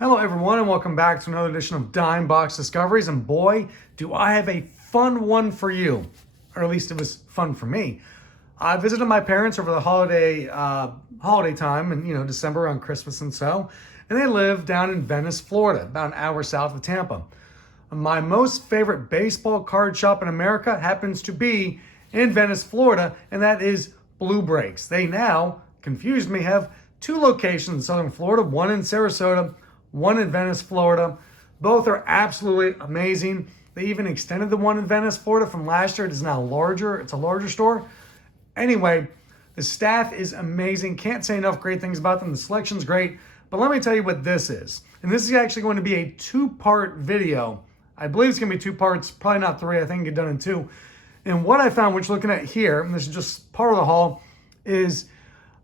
Hello everyone and welcome back to another edition of Dime Box Discoveries, and boy, do I have a fun one for you, or at least it was fun for me. I visited my parents over the holiday time in December on Christmas and they live down in Venice, Florida, about an hour south of Tampa. My most favorite baseball card shop in America happens to be in Venice, Florida, and that is Blue Breaks. They now, confused me, have two locations in southern Florida, one in Sarasota, one in Venice, Florida. Both are absolutely amazing. They even extended the one in Venice, Florida from last year. It is now larger. It's a larger store. Anyway, the staff is amazing. Can't say enough great things about them. The selection's great. But let me tell you what this is. And this is actually going to be a two-part video. I believe it's going to be two parts, probably not three. I think it get done in two. And what I found, which you're looking at here, and this is just part of the haul, is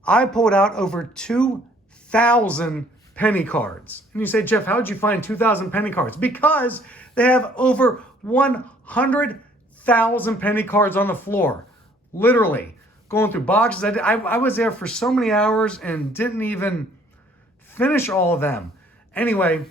I pulled out over 2,000 penny cards. And you say, Jeff, how did you find 2,000 penny cards? Because they have over 100,000 penny cards on the floor. Literally. Going through boxes. I was there for so many hours and didn't even finish all of them. Anyway,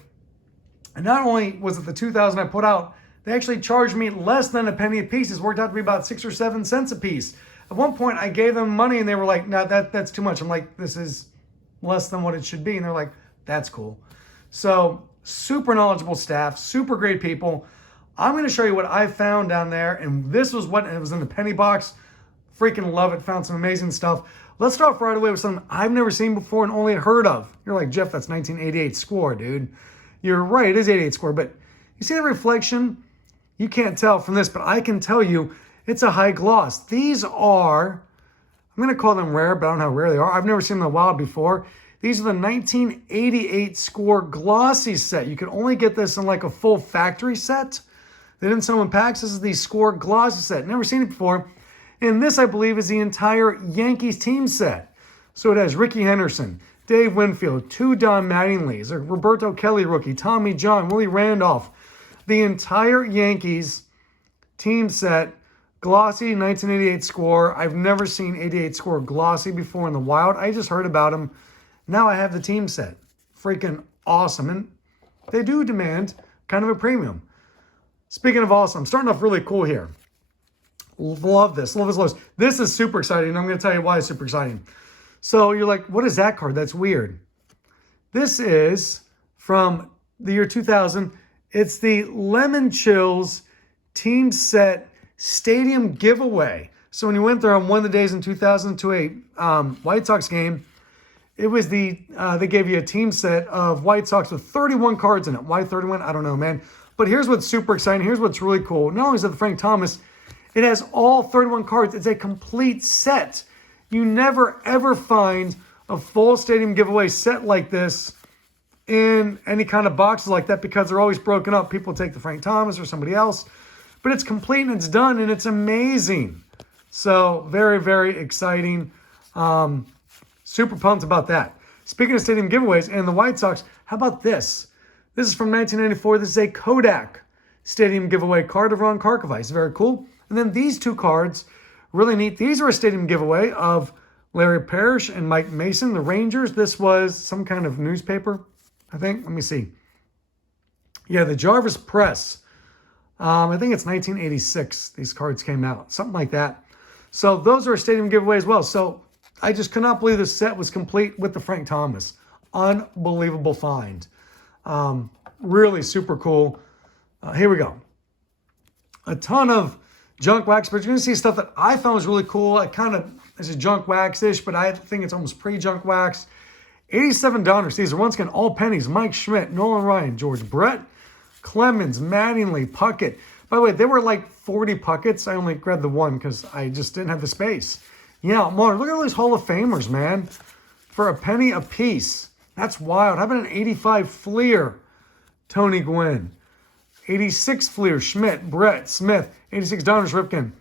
and not only was it the 2,000 I put out, they actually charged me less than a penny a piece. It worked out to be about 6 or 7 cents a piece. At one point, I gave them money and they were like, no, that's too much. I'm like, this is less than what it should be. And they're like, that's cool. So super knowledgeable staff, super great people. I'm going to show you what I found down there. And this was what it was in the penny box. Freaking love it. Found some amazing stuff. Let's start off right away with something I've never seen before and only heard of. You're like, Jeff, that's 1988 score, dude. You're right. It is 88 score. But you see the reflection? You can't tell from this, but I can tell you it's a high gloss. These are, I'm going to call them rare, but I don't know how rare they are. I've never seen them in the wild before. These are the 1988 score glossy set. You can only get this in like a full factory set. They didn't sell them in packs. This is the score glossy set. Never seen it before. And this, I believe, is the entire Yankees team set. So it has Ricky Henderson, Dave Winfield, 2 Don Mattingleys, a Roberto Kelly rookie, Tommy John, Willie Randolph. The entire Yankees team set, glossy 1988 score. I've never seen 88 score glossy before in the wild. I just heard about them. Now I have the team set. Freaking awesome. And they do demand kind of a premium. Speaking of awesome, starting off really cool here. Love this. Love this. Love this. This is super exciting. I'm going to tell you why it's super exciting. So you're like, what is that card? That's weird. This is from the year 2000. It's the Lemon Chills team set stadium giveaway. So when you went there on one of the days in 2000 to a White Sox game, it was they gave you a team set of White Sox with 31 cards in it. Why 31? I don't know, man. But here's what's super exciting. Here's what's really cool. Not only is it the Frank Thomas, it has all 31 cards. It's a complete set. You never, ever find a full stadium giveaway set like this in any kind of boxes like that because they're always broken up. People take the Frank Thomas or somebody else. But it's complete and it's done and it's amazing. So very, very exciting. Super pumped about that. Speaking of stadium giveaways and the White Sox, how about this? This is from 1994. This is a Kodak stadium giveaway card of Ron Karkovice. Very cool. And then these two cards, really neat. These are a stadium giveaway of Larry Parrish and Mike Mason, the Rangers. This was some kind of newspaper, I think. Let me see. Yeah, the Jarvis Press. I think it's 1986 these cards came out. Something like that. So those are a stadium giveaway as well. So I just could not believe this set was complete with the Frank Thomas. Unbelievable find. Really super cool. Here we go. A ton of junk wax, but you're going to see stuff that I found was really cool. I kind of, it's a junk wax-ish, but I think it's almost pre-junk wax. $87. These are once again all pennies. Mike Schmidt, Nolan Ryan, George Brett, Clemens, Mattingly, Puckett. By the way, there were like 40 Pucketts. I only grabbed the one because I just didn't have the space. Yeah, Mark, look at all these Hall of Famers, man. For a penny a piece. That's wild. How about an 85 Fleer? Tony Gwynn. 86 Fleer, Schmidt, Brett, Smith. 86 Donruss, Ripken.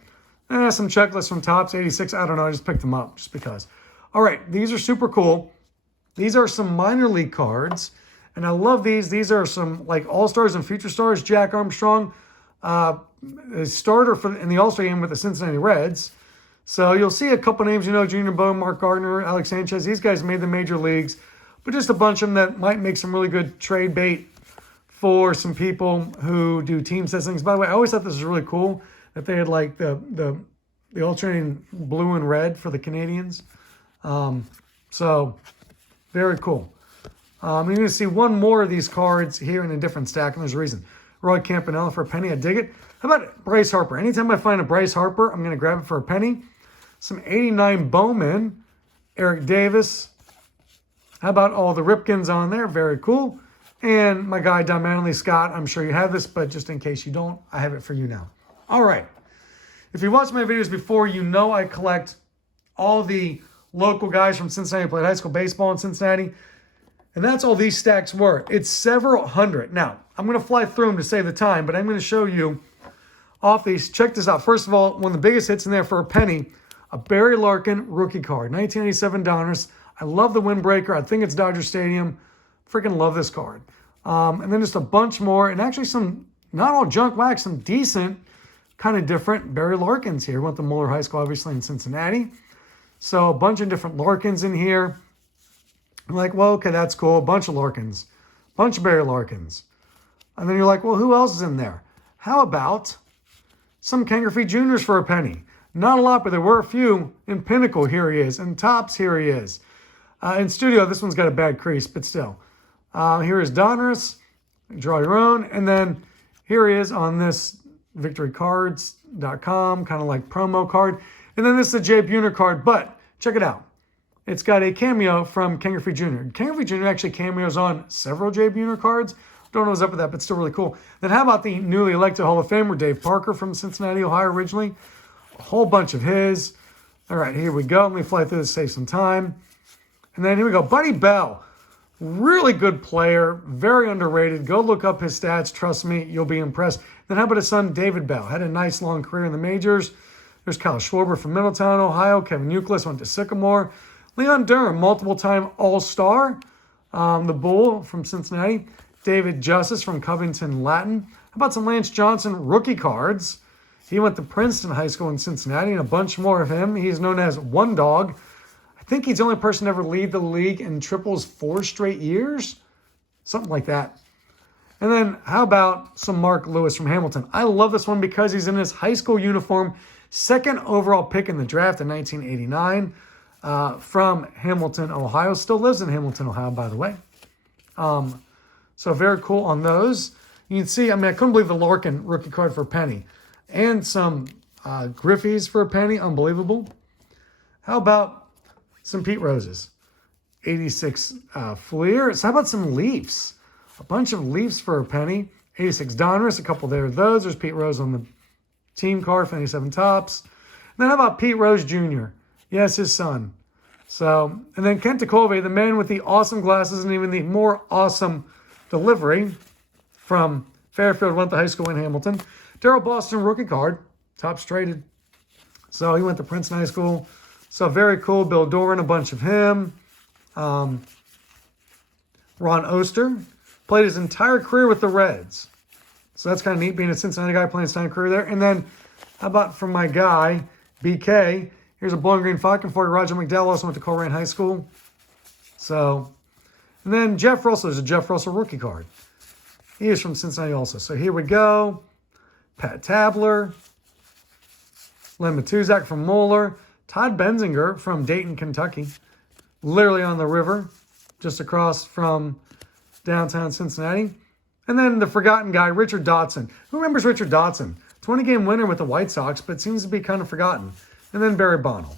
Some checklists from Topps. 86, I don't know. I just picked them up just because. All right, these are super cool. These are some minor league cards. And I love these. These are some like All-Stars and Future Stars. Jack Armstrong, a starter in the All-Star game with the Cincinnati Reds. So you'll see a couple names, Junior Bo, Mark Gardner, Alex Sanchez. These guys made the major leagues. but just a bunch of them that might make some really good trade bait for some people who do team settings. By the way, I always thought this was really cool that they had like the alternating blue and red for the Canadians. So very cool. You're going to see one more of these cards here in a different stack, and there's a reason. Roy Campanella for a penny. I dig it. How about Bryce Harper? Anytime I find a Bryce Harper, I'm going to grab it for a penny. Some 89 Bowman. Eric Davis. How about all the Ripkins on there? Very cool. And my guy, Don Manley Scott. I'm sure you have this, but just in case you don't, I have it for you now. All right. If you watched my videos before, you know I collect all the local guys from Cincinnati who played high school baseball in Cincinnati. And that's all these stacks were. It's several hundred. Now, I'm going to fly through them to save the time, but I'm going to show you off these. Check this out. First of all, one of the biggest hits in there for a penny, a Barry Larkin rookie card, 1987 Donruss. I love the windbreaker. I think it's Dodger Stadium. Freaking love this card. And then just a bunch more, and actually some, not all junk wax, some decent, kind of different Barry Larkins here. Went to Muller High School, obviously, in Cincinnati. So a bunch of different Larkins in here. I'm like, well, okay, that's cool. A bunch of Larkins. Bunch of Barry Larkins. And then you're like, well, who else is in there? How about some Ken Griffey Juniors for a penny? Not a lot, but there were a few. In Pinnacle, here he is. In Tops, here he is. In Studio, this one's got a bad crease, but still. Here is Donruss. Draw your own. And then here he is on this victorycards.com, kind of like promo card. And then this is a Jay Buhner card, but check it out. It's got a cameo from Ken Griffey Jr. Ken Griffey Jr. actually cameos on several Jay Buhner cards. Don't know what's up with that, but still really cool. Then how about the newly elected Hall of Famer, Dave Parker from Cincinnati, Ohio originally? A whole bunch of his. All right, here we go. Let me fly through this, save some time. And then here we go. Buddy Bell. Really good player. Very underrated. Go look up his stats. Trust me, you'll be impressed. Then how about his son, David Bell? Had a nice long career in the majors. There's Kyle Schwarber from Middletown, Ohio. Kevin Euclid went to Sycamore. Leon Durham, multiple-time All-Star. The Bull from Cincinnati. David Justice from Covington Latin. How about some Lance Johnson rookie cards? He went to Princeton High School in Cincinnati, and a bunch more of him. He's known as One Dog. I think he's the only person to ever lead the league in triples 4 straight years. Something like that. And then how about some Mark Lewis from Hamilton? I love this one because he's in his high school uniform. 2nd overall pick in the draft in 1989. From Hamilton, Ohio. Still lives in Hamilton, Ohio, by the way. So very cool on those. You can see, I mean, I couldn't believe the Larkin rookie card for a penny. And some Griffies for a penny. Unbelievable. How about some Pete Roses? 86 Fleers. How about some Leafs? A bunch of Leafs for a penny. 86 Donruss. A couple there of those. There's Pete Rose on the team card for 97 Tops. And then how about Pete Rose Jr.? Yes, his son. So, and then Kent Tecove, the man with the awesome glasses and even the more awesome delivery from Fairfield, went to high school in Hamilton. Darryl Boston rookie card, Tops traded. So he went to Princeton High School. So very cool. Bill Doran, a bunch of him. Ron Oster played his entire career with the Reds. So that's kind of neat being a Cincinnati guy playing his entire career there. And then how about from my guy, BK, here's a blue and green Falcon for you. Roger McDowell also went to Coleraine High School. So, and then Jeff Russell. There's a Jeff Russell rookie card. He is from Cincinnati also. So here we go. Pat Tabler. Len Matuzak from Moeller. Todd Benzinger from Dayton, Kentucky. Literally on the river. Just across from downtown Cincinnati. And then the forgotten guy, Richard Dotson. Who remembers Richard Dotson? 20-game winner with the White Sox, but seems to be kind of forgotten. And then Barry Bonnell.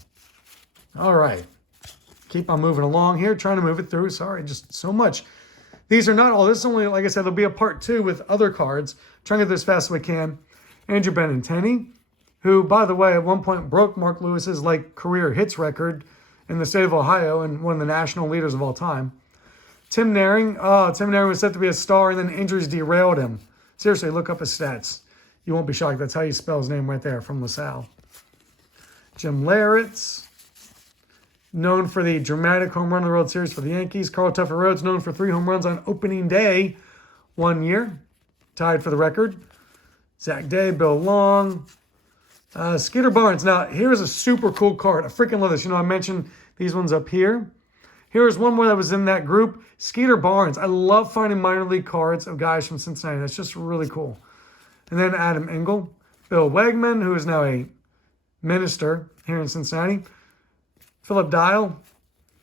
All right. Keep on moving along here. Trying to move it through. Sorry, just so much. These are not all. This is only, like I said, there'll be a part 2 with other cards. Trying to get this as fast as we can. Andrew Benintendi, who, by the way, at one point broke Mark Lewis's career hits record in the state of Ohio and one of the national leaders of all time. Tim Naring. Tim Naring was set to be a star, and then injuries derailed him. Seriously, look up his stats. You won't be shocked. That's how you spell his name right there, from LaSalle. Jim Leyritz, known for the dramatic home run of the World Series for the Yankees. Carl Tuffy Rhodes, known for 3 home runs on opening day one year. Tied for the record. Zach Day, Bill Long. Skeeter Barnes. Now, here's a super cool card. I freaking love this. You know, I mentioned these ones up here. Here's one more that was in that group. Skeeter Barnes. I love finding minor league cards of guys from Cincinnati. That's just really cool. And then Adam Engel. Bill Wegman, who is now a minister here in Cincinnati. Philip Dial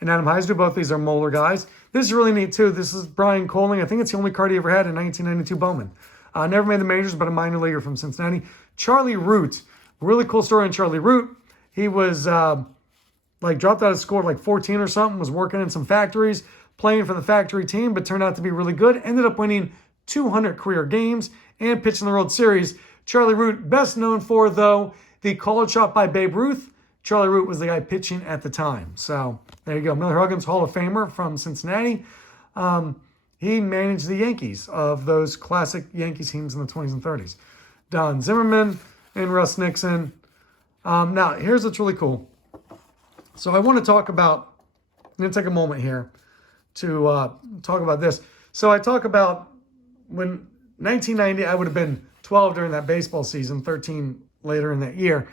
and Adam Heisler. Both these are Moeller guys. This is really neat, too. This is Brian Coling. I think it's the only card he ever had in 1992 Bowman. Never made the majors, but a minor leaguer from Cincinnati. Charlie Root. Really cool story on Charlie Root. He was dropped out of school at like 14 or something, was working in some factories, playing for the factory team, but turned out to be really good. Ended up winning 200 career games and pitching the World Series. Charlie Root, best known for, though, the college shot by Babe Ruth. Charlie Root was the guy pitching at the time. So there you go. Miller Huggins, Hall of Famer from Cincinnati. He managed the Yankees of those classic Yankees teams in the 20s and 30s. Don Zimmerman and Russ Nixon. Now, here's what's really cool. So I want to talk about, I'm going to take a moment here to talk about this. So I talk about when 1990, I would have been 12 during that baseball season, 13 later in that year.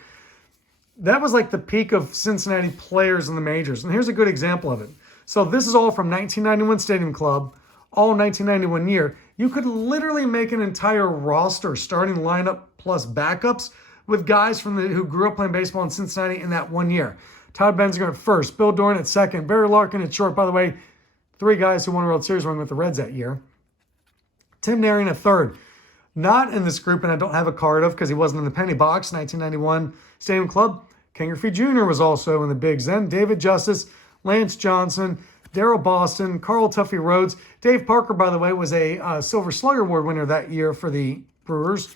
That was like the peak of Cincinnati players in the majors. And here's a good example of it. So this is all from 1991 Stadium Club, all 1991 year. You could literally make an entire roster, starting lineup plus backups, with guys who grew up playing baseball in Cincinnati in that one year. Todd Benzinger at first, Bill Doran at second, Barry Larkin at short. By the way, 3 guys who won a World Series ring with the Reds that year. Tim Narian at third. Not in this group, and I don't have a card of because he wasn't in the penny box, 1991 Stadium Club. Ken Griffey Jr. was also in the bigs then. David Justice, Lance Johnson, Darrell Boston, Carl Tuffy Rhodes. Dave Parker, by the way, was a Silver Slugger Award winner that year for the Brewers.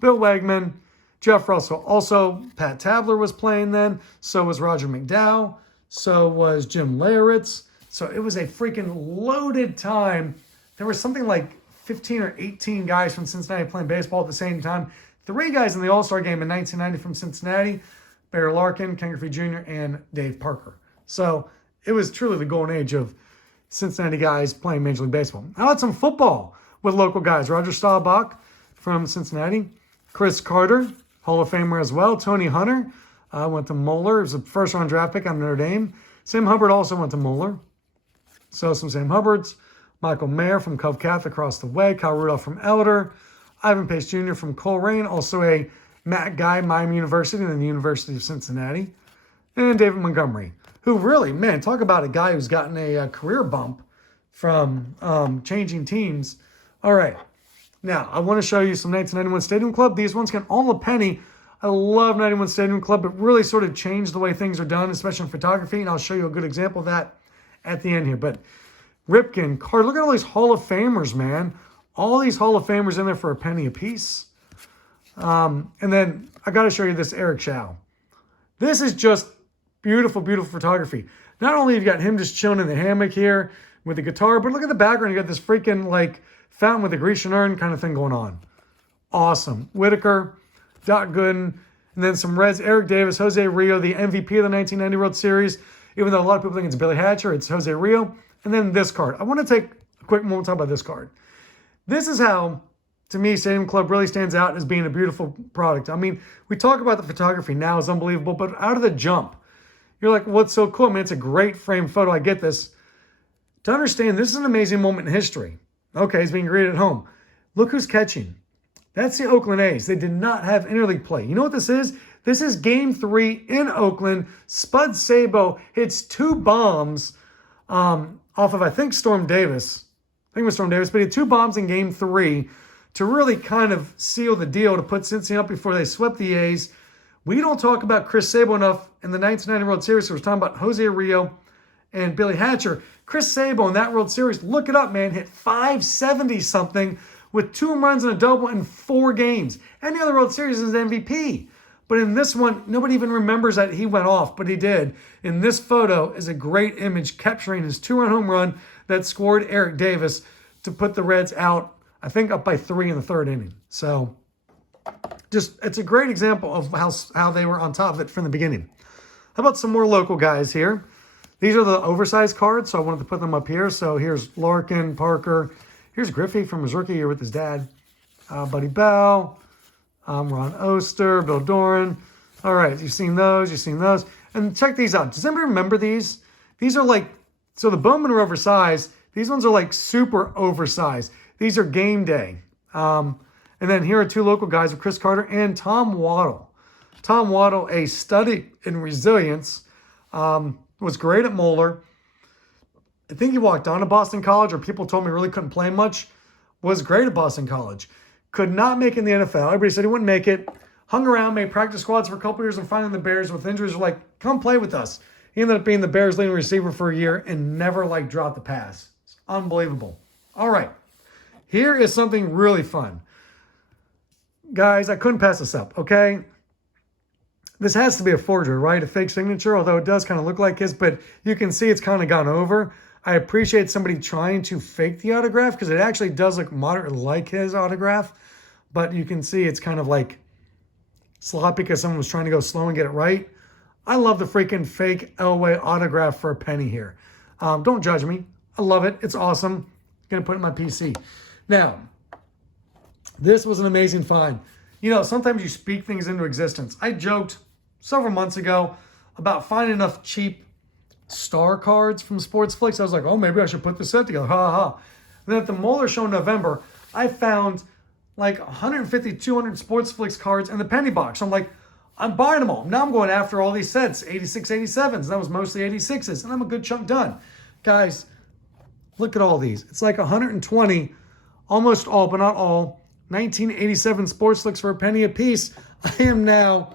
Bill Wegman, Jeff Russell. Also, Pat Tabler was playing then. So was Roger McDowell. So was Jim Leyritz. So it was a freaking loaded time. There was something like 15 or 18 guys from Cincinnati playing baseball at the same time. 3 guys in the All-Star game in 1990 from Cincinnati. Barry Larkin, Ken Griffey Jr., and Dave Parker. So it was truly the golden age of Cincinnati guys playing Major League Baseball. How about some football with local guys? Roger Staubach from Cincinnati. Chris Carter, Hall of Famer as well. Tony Hunter went to Moeller. He was a first-round draft pick on Notre Dame. Sam Hubbard also went to Moeller. So some Sam Hubbards. Michael Mayer from Cove Catholic across the way. Kyle Rudolph from Elder. Ivan Pace Jr. from Coleraine. Also a Matt Guy, Miami University, and then the University of Cincinnati. And David Montgomery, who really, man, talk about a guy who's gotten a career bump from changing teams. All right. Now, I want to show you some 1991 Stadium Club. These ones can all a penny. I love 91 Stadium Club. It really sort of changed the way things are done, especially in photography, and I'll show you a good example of that at the end here. But Ripken, Carter, look at all these Hall of Famers, man. All these Hall of Famers in there for a penny a piece. And then I got to show you this Eric Chow. This is just beautiful, beautiful photography. Not only have you got him just chilling in the hammock here with the guitar, but look at the background. You got this freaking like fountain with a Grecian urn kind of thing going on. Awesome. Whitaker, Doc Gooden, and then some Reds. Eric Davis, Jose Rio, the MVP of the 1990 World Series. Even though a lot of people think it's Billy Hatcher, it's Jose Rio. And then this card. I want to take a quick moment to talk about this card. This is how, to me, Stadium Club really stands out as being a beautiful product. I mean, we talk about the photography now is unbelievable, but out of the jump, you're like, what's so cool? I mean, it's a great frame photo. I get this. To understand, this is an amazing moment in history. Okay, he's being greeted at home. Look who's catching. That's the Oakland A's. They did not have interleague play. You know what this is? This is Game 3 in Oakland. Spud Sabo hits 2 bombs off of, I think, Storm Davis. I think it was Storm Davis, but he had 2 bombs in Game 3 to really kind of seal the deal to put Cincy up before they swept the A's. We don't talk about Chris Sabo enough in the 1990 World Series. So we're talking about Jose Rio and Billy Hatcher. Chris Sabo in that World Series, look it up, man, hit 570-something with 2 home runs and a double in 4 games. Any other World Series is MVP. But in this one, nobody even remembers that he went off, but he did. In this photo is a great image capturing his 2-run home run that scored Eric Davis to put the Reds out, I think, up by 3 in the 3rd inning. So just, it's a great example of how they were on top of it from the beginning. How about some more local guys here? These are the oversized cards, so I wanted to put them up here. So here's Larkin, Parker. Here's Griffey from his rookie year with his dad. Buddy Bell. Ron Oster, Bill Doran. All right, you've seen those, you've seen those. And check these out. Does anybody remember these? These are like So the Bowman are oversized. These ones are like super oversized. These are game day. And then here are two local guys with Chris Carter and Tom Waddle. Tom Waddle, a study in resilience, was great at Moeller. I think he walked on to Boston College, or people told me really couldn't play much. Was great at Boston College. Could not make it in the NFL. Everybody said he wouldn't make it. Hung around, made practice squads for a couple years, and finally the Bears with injuries were like, come play with us. He ended up being the Bears' leading receiver for a year and never like dropped the pass. It's unbelievable. All right. Here is something really fun. Guys, I couldn't pass this up, okay? This has to be a forgery, right? A fake signature, although it does kind of look like his, but you can see it's kind of gone over. I appreciate somebody trying to fake the autograph because it actually does look moderately like his autograph, but you can see it's kind of like sloppy because someone was trying to go slow and get it right. I love the freaking fake Elway autograph for a penny here. Don't judge me. I love it. It's awesome. I'm going to put it in my PC. Now, this was an amazing find. You know, sometimes you speak things into existence. I joked several months ago about finding enough cheap star cards from Sports Flicks. I was like, oh, maybe I should put this set together. Ha ha. And then at the Moeller show in November, I found like 150, 200 Sports Flicks cards in the penny box. I'm like, I'm buying them all. Now I'm going after all these sets, 86, 87s. That was mostly 86s, and I'm a good chunk done. Guys, look at all these. It's like 120, almost all, but not all, 1987 Sports Flicks for a penny a piece. I am now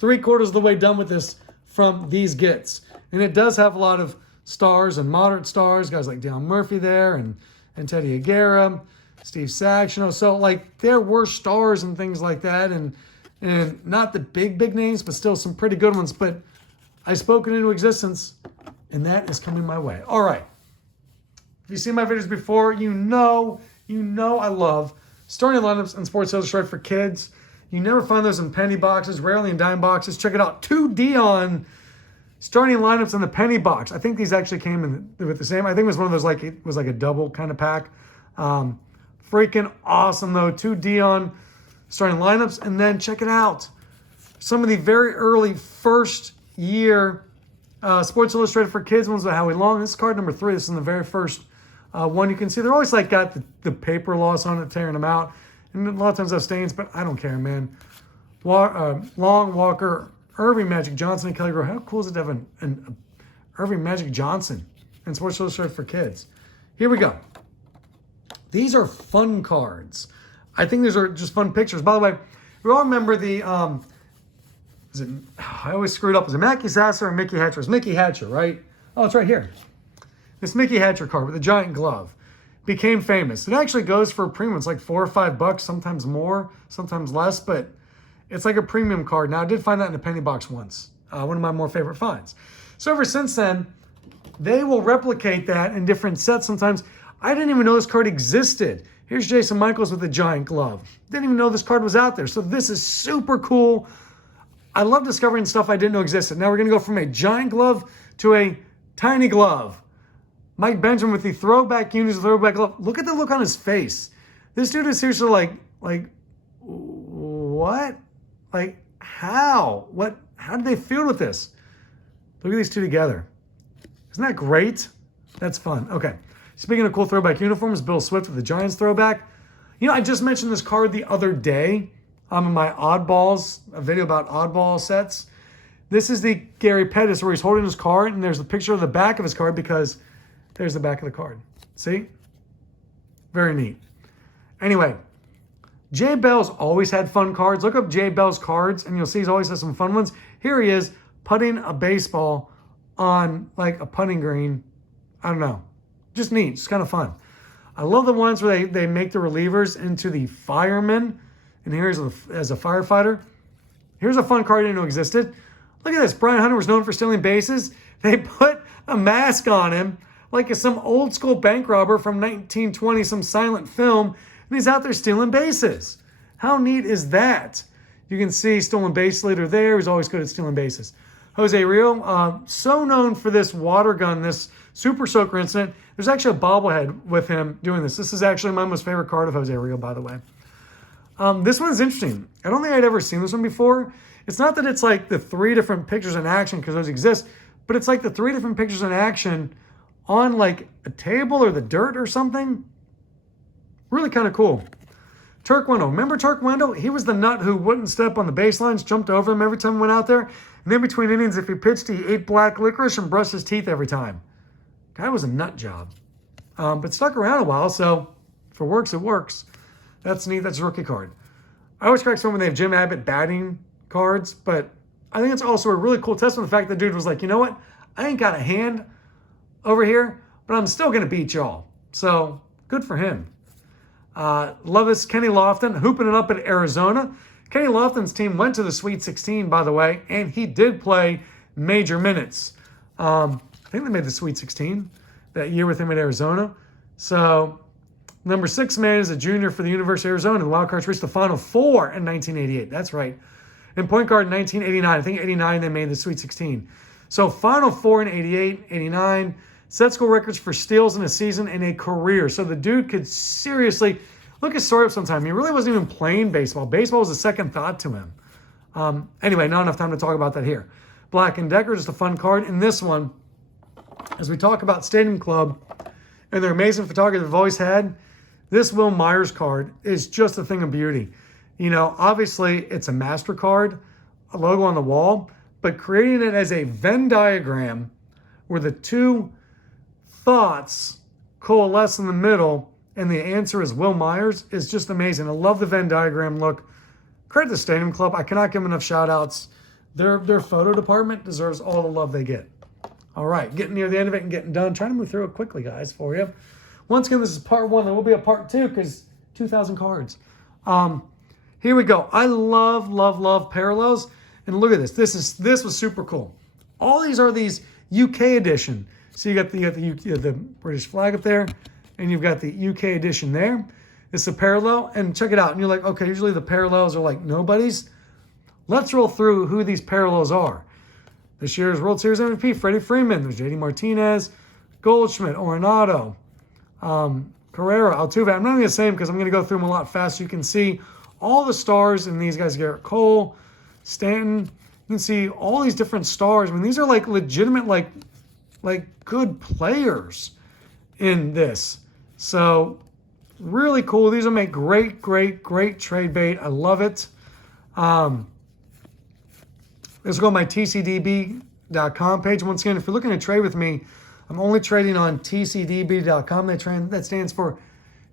3/4 of the way done with this from these gets. And it does have a lot of stars and moderate stars, guys like Dale Murphy there and Teddy Aguirre, Steve Sax, you know, so like there were stars and things like that, and not the big names, but still some pretty good ones. But I spoke it into existence, and that is coming my way. All right. If you've seen my videos before, you know I love starting lineups and Sports Illustrated for kids. You never find those in penny boxes, rarely in dime boxes. Check it out. 2 Dion starting lineups in the penny box. I think these actually came in with the same. I think it was one of those, like, it was like a double kind of pack. Freaking awesome, though. 2 Dion starting lineups. And then check it out. Some of the very early first year Sports Illustrated for kids ones by Howie Long. This is card number 3. This is in the very first one. You can see they're always like got the paper loss on it, tearing them out. And a lot of times have stains, but I don't care, man. Long, Walker, Irving, Magic Johnson, and Kelly Grove. How cool is it to have an Irving Magic Johnson in Sports Illustrated for kids? Here we go. These are fun cards. I think these are just fun pictures. By the way, we all remember the, I always screw it up. Is it Mackie Sasser or Mickey Hatcher? It's Mickey Hatcher, right? Oh, it's right here. This Mickey Hatcher card with the giant glove became famous. It actually goes for a premium. It's like $4 or $5, sometimes more, sometimes less, but it's like a premium card. Now, I did find that in a penny box once. One of my more favorite finds. So ever since then, they will replicate that in different sets sometimes. I didn't even know this card existed. Here's Jason Michaels with the giant glove. Didn't even know this card was out there. So this is super cool. I love discovering stuff I didn't know existed. Now we're going to go from a giant glove to a tiny glove. Mike Benjamin with the throwback unis, throwback glove. Look at the look on his face. This dude is seriously like, what? Like, how? What? How did they feel with this? Look at these two together. Isn't that great? That's fun. Okay. Speaking of cool throwback uniforms, Bill Swift with the Giants throwback. You know, I just mentioned this card the other day in my oddballs, a video about oddball sets. This is the Gary Pettis where he's holding his card, and there's the picture of the back of his card because there's the back of the card. See? Very neat. Anyway, Jay Bell's always had fun cards. Look up Jay Bell's cards, and you'll see he's always had some fun ones. Here he is putting a baseball on like a putting green. I don't know. Just neat. Just kind of fun. I love the ones where they make the relievers into the firemen. And here's as a firefighter. Here's a fun card I didn't know existed. Look at this. Brian Hunter was known for stealing bases. They put a mask on him like some old school bank robber from 1920, some silent film. And he's out there stealing bases. How neat is that? You can see stolen base leader there. He's always good at stealing bases. Jose Rio, so known for this water gun, this Super Soaker incident. There's actually a bobblehead with him doing this. This is actually my most favorite card of Jose Rio, by the way. This one's interesting. I don't think I'd ever seen this one before. It's not that it's like the 3 different pictures in action because those exist, but it's like the 3 different pictures in action on like a table or the dirt or something. Really kind of cool. Turk Wendell. Remember Turk Wendell? He was the nut who wouldn't step on the baselines, jumped over them every time he went out there. And then between innings, if he pitched, he ate black licorice and brushed his teeth every time. Guy was a nut job. But stuck around a while, so if it works, it works. That's neat. That's a rookie card. I always crack some when they have Jim Abbott batting cards, but I think it's also a really cool testament to the fact that dude was like, you know what? I ain't got a hand over here, but I'm still going to beat y'all. So good for him. Love this. Kenny Lofton hooping it up at Arizona. Kenny Lofton's team went to the Sweet 16, by the way, and he did play major minutes. I think they made the Sweet 16 that year with him at Arizona. So number 6 man is a junior for the University of Arizona. The Wildcats reached the Final Four in 1988. That's right. And point guard in 1989. I think 89 they made the Sweet 16. So Final Four in 88, 89. Set school records for steals in a season and a career. So the dude could seriously look his story up sometime. He really wasn't even playing baseball. Baseball was a second thought to him. Anyway, not enough time to talk about that here. Black & Decker, just a fun card. In this one, as we talk about Stadium Club and their amazing photography they've always had, this Will Myers card is just a thing of beauty. You know, obviously it's a MasterCard, a logo on the wall, but creating it as a Venn diagram where the two thoughts coalesce in the middle and the answer is Will Myers is just amazing. I love the Venn diagram look. Credit the Stadium Club. I cannot give them enough shout outs. Their photo department deserves all the love they get. All right, getting near the end of it and getting done. Trying to move through it quickly, guys, for you. Once again, this is part 1. There will be a part 2 because 2,000 cards. Here we go. I love, love, love parallels. And look at this. This was super cool. All these are these UK edition. So you got the British flag up there, and you've got the UK edition there. It's a parallel, and check it out. And you're like, okay, usually the parallels are like nobodies. Let's roll through who these parallels are. This year's World Series MVP, Freddie Freeman. There's JD Martinez, Goldschmidt, Arenado, Carrera, Altuve. I'm not going to say them because I'm going to go through them a lot fast. You can see all the stars in these guys. Garrett Cole, Stanton. You can see all these different stars. I mean, these are like legitimate, like good players in this. So really cool. These will make great, great, great trade bait. I love it. Let's go to my tcdb.com page. Once again, if you're looking to trade with me, I'm only trading on tcdb.com. That stands for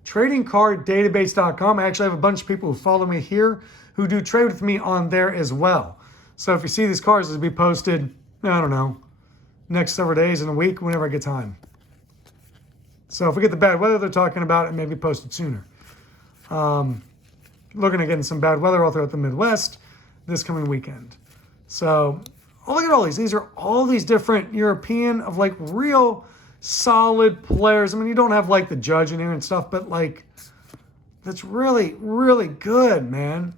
tradingcarddatabase.com. I actually have a bunch of people who follow me here who do trade with me on there as well. So if you see these cards, they'll be posted, I don't know, next several days in a week, whenever I get time. So if we get the bad weather they're talking about, it may be posted sooner. Looking at getting some bad weather all throughout the Midwest this coming weekend. So, oh, look at all these. These are all these different European of like real solid players. I mean, you don't have like the Judge in here and stuff, but like that's really, really good, man.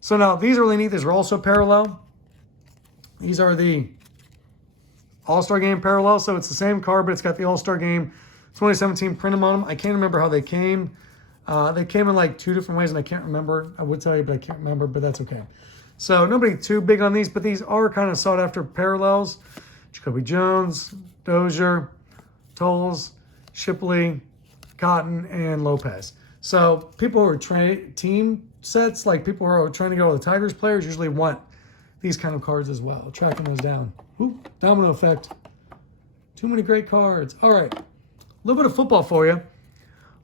So now these are really neat. These are also parallel. These are the All-Star Game parallel. So it's the same card, but it's got the All-Star Game 2017 printed on them. I can't remember how they came. They came in like 2 different ways, and I can't remember. I would tell you, but I can't remember, but that's okay. So nobody too big on these, but these are kind of sought after parallels. Jacoby Jones, Dozier, Tolles, Shipley, Cotton, and Lopez. So people who are team sets, like people who are trying to go with the Tigers players, usually want these kind of cards as well. Tracking those down. Ooh, domino effect. Too many great cards. All right, a little bit of football for you.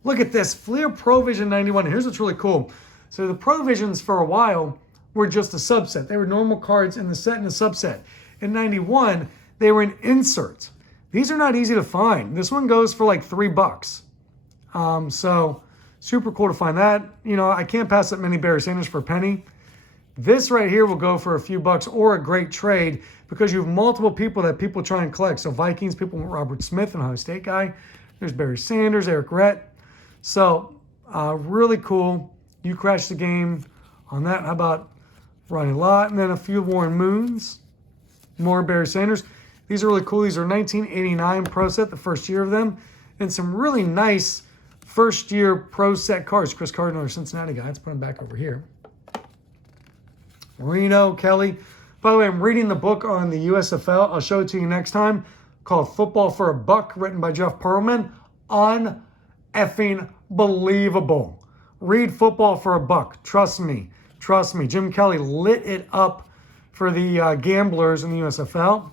Look at this, Fleer Pro Vision 91. Here's what's really cool. So the Pro Visions for a while were just a subset. They were normal cards in the set and a subset. In 91, they were an insert. These are not easy to find. This one goes for like $3. So super cool to find that. You know, I can't pass up many Barry Sanders for a penny. This right here will go for a few bucks or a great trade because you have multiple people that people try and collect. So Vikings, people want Robert Smith, an Ohio State guy. There's Barry Sanders, Eric Rhett. So really cool. You crashed the game on that. How about Ronnie Lott? And then a few Warren Moons. More Barry Sanders. These are really cool. These are 1989 Pro Set, the first year of them. And some really nice first year Pro Set cards. Chris Carter, another Cincinnati guy. Let's put him back over here. Reno, Kelly. By the way, I'm reading the book on the USFL. I'll show it to you next time. called Football for a Buck, written by Jeff Pearlman. Un-effing believable. Read Football for a Buck. Trust me. Trust me. Jim Kelly lit it up for the gamblers in the USFL.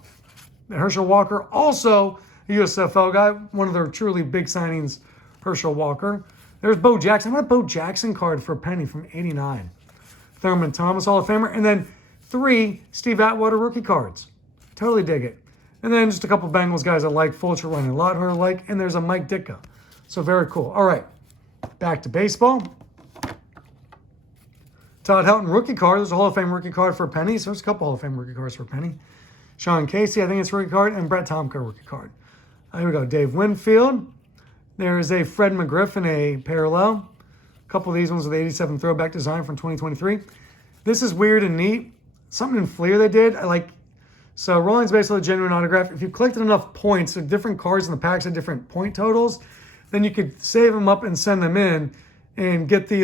Herschel Walker, also a USFL guy. One of their truly big signings, Herschel Walker. There's Bo Jackson. I want a Bo Jackson card for a penny from '89. Thurman Thomas, Hall of Famer. And then 3 Steve Atwater rookie cards. Totally dig it. And then just a couple Bengals guys I like. Fulcher, Ronnie Lott, who I like. And there's a Mike Ditka. So very cool. All right. Back to baseball. Todd Helton rookie card. There's a Hall of Fame rookie card for a penny. So there's a couple Hall of Fame rookie cards for a penny. Sean Casey, I think it's a rookie card. And Brett Tomka rookie card. Here we go. Dave Winfield. There's a Fred McGriff in a parallel. A couple of these ones with 87 throwback design from 2023. This is weird and neat. Something in Fleer they did. I like. So Rolling's basically a genuine autograph. If you collected enough points, there are different cards in the packs at different point totals, then you could save them up and send them in and get the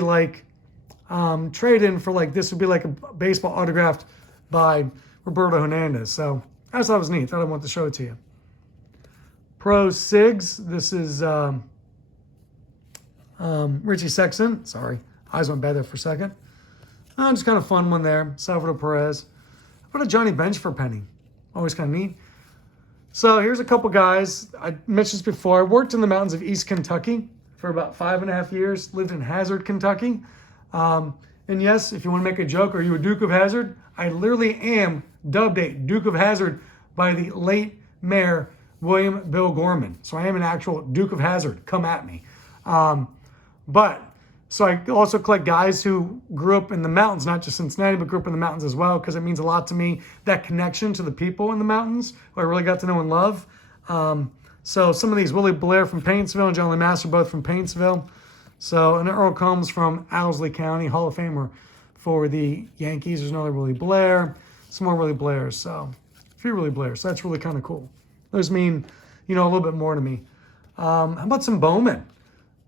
trade in for this would be like a baseball autographed by Roberto Hernandez. So I just thought it was neat. Thought I wanted to show it to you. Pro Sigs. This is Richie Sexton. Sorry, eyes went bad there for a second. Just kind of fun one there. Salvador Perez. How about a Johnny Bench for a penny? Always kind of neat. So here's a couple guys. I mentioned this before. I worked in the mountains of East Kentucky for about 5.5 years. Lived in Hazard, Kentucky. And yes, if you want to make a joke, are you a Duke of Hazard? I literally am dubbed a Duke of Hazard by the late Mayor William Bill Gorman. So I am an actual Duke of Hazard. Come at me. So I also collect guys who grew up in the mountains, not just Cincinnati, but grew up in the mountains as well, because it means a lot to me, that connection to the people in the mountains, who I really got to know and love. So some of these, Willie Blair from Paintsville and John Lee Master, both from Paintsville. So, and Earl Combs from Owsley County, Hall of Famer for the Yankees. There's another Willie Blair, some more Willie Blairs. So, a few Willie Blairs. So that's really kind of cool. Those mean, a little bit more to me. How about some Bowman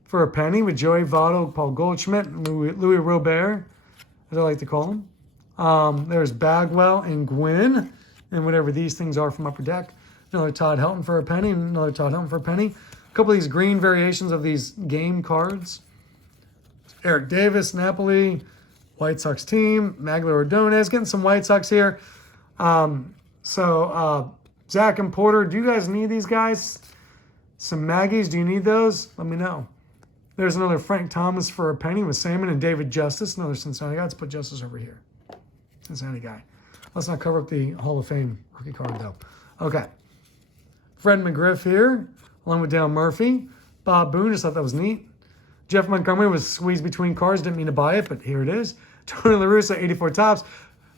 for a penny with Joey Votto, Paul Goldschmidt, and Louis Robert, as I like to call him. There's Bagwell and Gwynn, and whatever these things are from Upper Deck. Another Todd Helton for a penny, and another Todd Helton for a penny. A couple of these green variations of these game cards. Eric Davis, Napoli, White Sox team, Magler Ordonez, getting some White Sox here. Zach and Porter, do you guys need these guys? Some Maggies, do you need those? Let me know. There's another Frank Thomas for a penny with Salmon and David Justice, another Cincinnati guy. Let's put Justice over here. Cincinnati guy. Let's not cover up the Hall of Fame rookie card, though. Okay. Fred McGriff here, along with Dale Murphy. Bob Boone, just thought that was neat. Jeff Montgomery was squeezed between cards. Didn't mean to buy it, but here it is. Tony La Russa, 84 tops.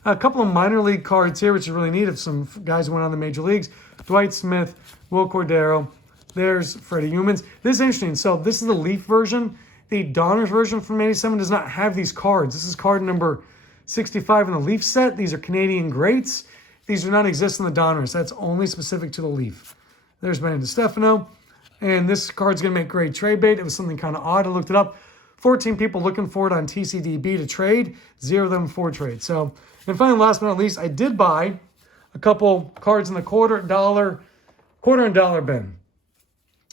A couple of minor league cards here, which is really neat, of some guys who went on the major leagues. Dwight Smith, Will Cordero. There's Freddie Humans. This is interesting. So this is the Leaf version. The Donruss version from '87 does not have these cards. This is card number 65 in the Leaf set. These are Canadian greats. These do not exist in the Donruss. That's only specific to the Leaf. There's Brandon DeStefano. And this card's going to make great trade bait. It was something kind of odd. I looked it up. 14 people looking for it on TCDB to trade. 0 of them for trade. So, and finally, last but not least, I did buy a couple cards in the quarter and dollar bin.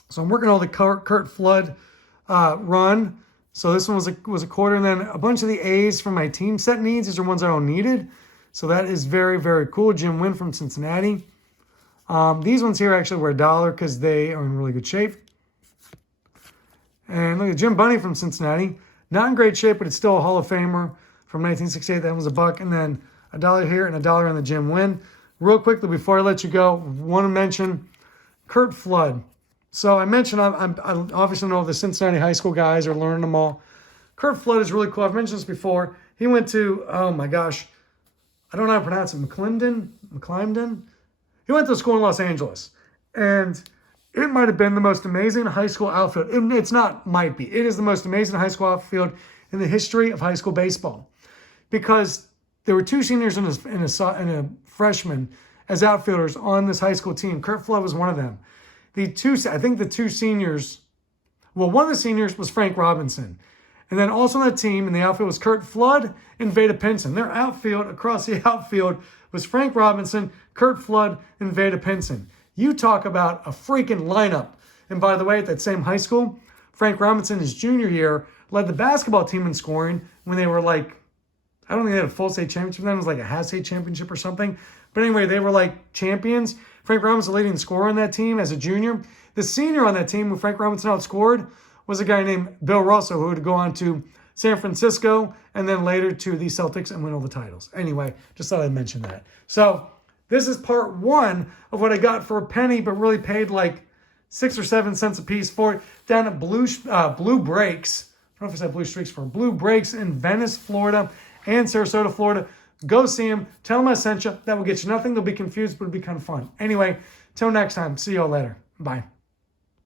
So I'm working on the Kurt Flood run. So this one was a quarter, and then a bunch of the A's from my team set needs. These are ones I don't needed. So that is very, very cool. Jim Wynn from Cincinnati. These ones here actually were $1 because they are in really good shape. And look at Jim Bunny from Cincinnati. Not in great shape, but it's still a Hall of Famer from 1968. That was $1. And then $1 here and $1 on the Jim Wynn. Real quickly, before I let you go, want to mention Kurt Flood. So I mentioned, I obviously know the Cincinnati high school guys are learning them all. Kurt Flood is really cool. I've mentioned this before. He went to, oh my gosh, I don't know how to pronounce it, McClymden? He went to school in Los Angeles. And it might have been the most amazing high school outfield. It's not might be. It is the most amazing high school outfield in the history of high school baseball. Because there were 2 seniors and a freshman as outfielders on this high school team. Kurt Flood was one of them. I think the 2 seniors, well, one of the seniors was Frank Robinson. And then also on that team in the outfield was Kurt Flood and Veda Pinson. Their outfield, across the outfield, was Frank Robinson, Kurt Flood, and Veda Pinson. You talk about a freaking lineup. And by the way, at that same high school, Frank Robinson, his junior year, led the basketball team in scoring when they were like, I don't think they had a full state championship then. It was like a half state championship or something. But anyway, they were like champions. Frank Robinson leading scorer on that team as a junior. The senior on that team who Frank Robinson outscored was a guy named Bill Russell, who would go on to San Francisco and then later to the Celtics and win all the titles. Anyway, just thought I'd mention that. So this is part one of what I got for a penny, but really paid like 6 or 7 cents a piece for it down at Blue Breaks. I don't know if I said Blue Streaks for Blue Breaks in Venice, Florida and Sarasota, Florida. Go see them. Tell them I sent you. That will get you nothing. They'll be confused, but it'll be kind of fun. Anyway, till next time. See y'all later. Bye.